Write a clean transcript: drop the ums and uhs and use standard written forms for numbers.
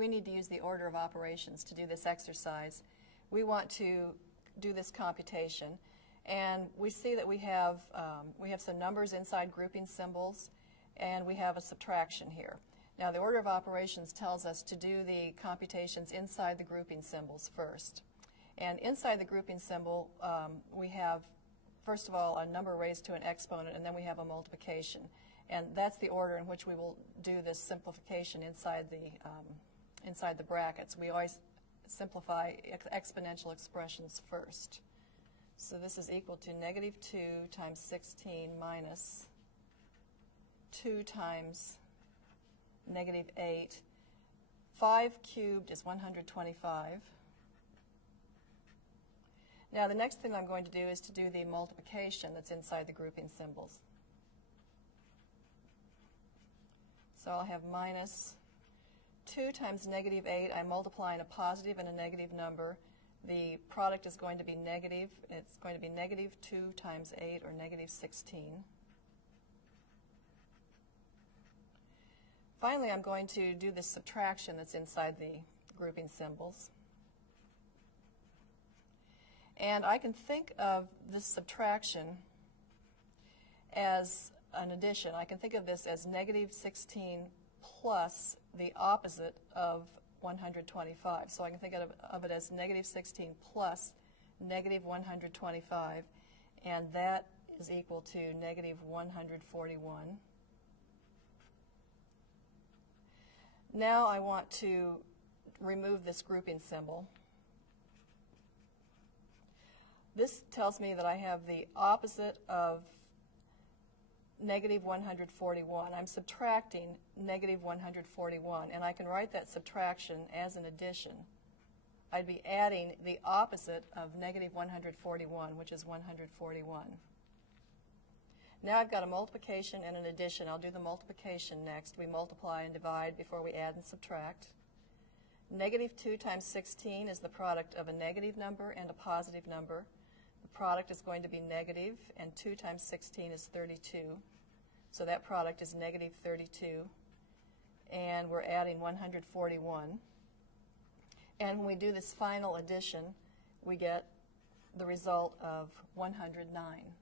we need to use the order of operations to do this exercise. We want to do this computation, and we see that we have some numbers inside grouping symbols, and we have a subtraction here. Now, the order of operations tells us to do the computations inside the grouping symbols first. And inside the grouping symbol, we have, first of all, a number raised to an exponent, and then we have a multiplication. And that's the order in which we will do this simplification inside the brackets. We always simplify exponential expressions first. So this is equal to negative 2 times 16 minus 2 times negative 8. 5 cubed is 125. Now the next thing I'm going to do is to do the multiplication that's inside the grouping symbols. So I'll have minus 2 times negative 8. I'm multiplying a positive and a negative number. The product is going to be negative. It's going to be negative 2 times 8, or negative 16. Finally, I'm going to do this subtraction that's inside the grouping symbols. And I can think of this subtraction as an addition. I can think of this as negative 16 plus the opposite of 125. So I can think of it as negative 16 plus negative 125, and that is equal to negative 141. Now I want to remove this grouping symbol. This tells me that I have the opposite of negative 141. I'm subtracting negative 141, and I can write that subtraction as an addition. I'd be adding the opposite of negative 141, which is 141. Now I've got a multiplication and an addition. I'll do the multiplication next. We multiply and divide before we add and subtract. Negative 2 times 16 is the product of a negative number and a positive number. The product is going to be negative, and 2 times 16 is 32. So that product is negative 32. And we're adding 141. And when we do this final addition, we get the result of 109.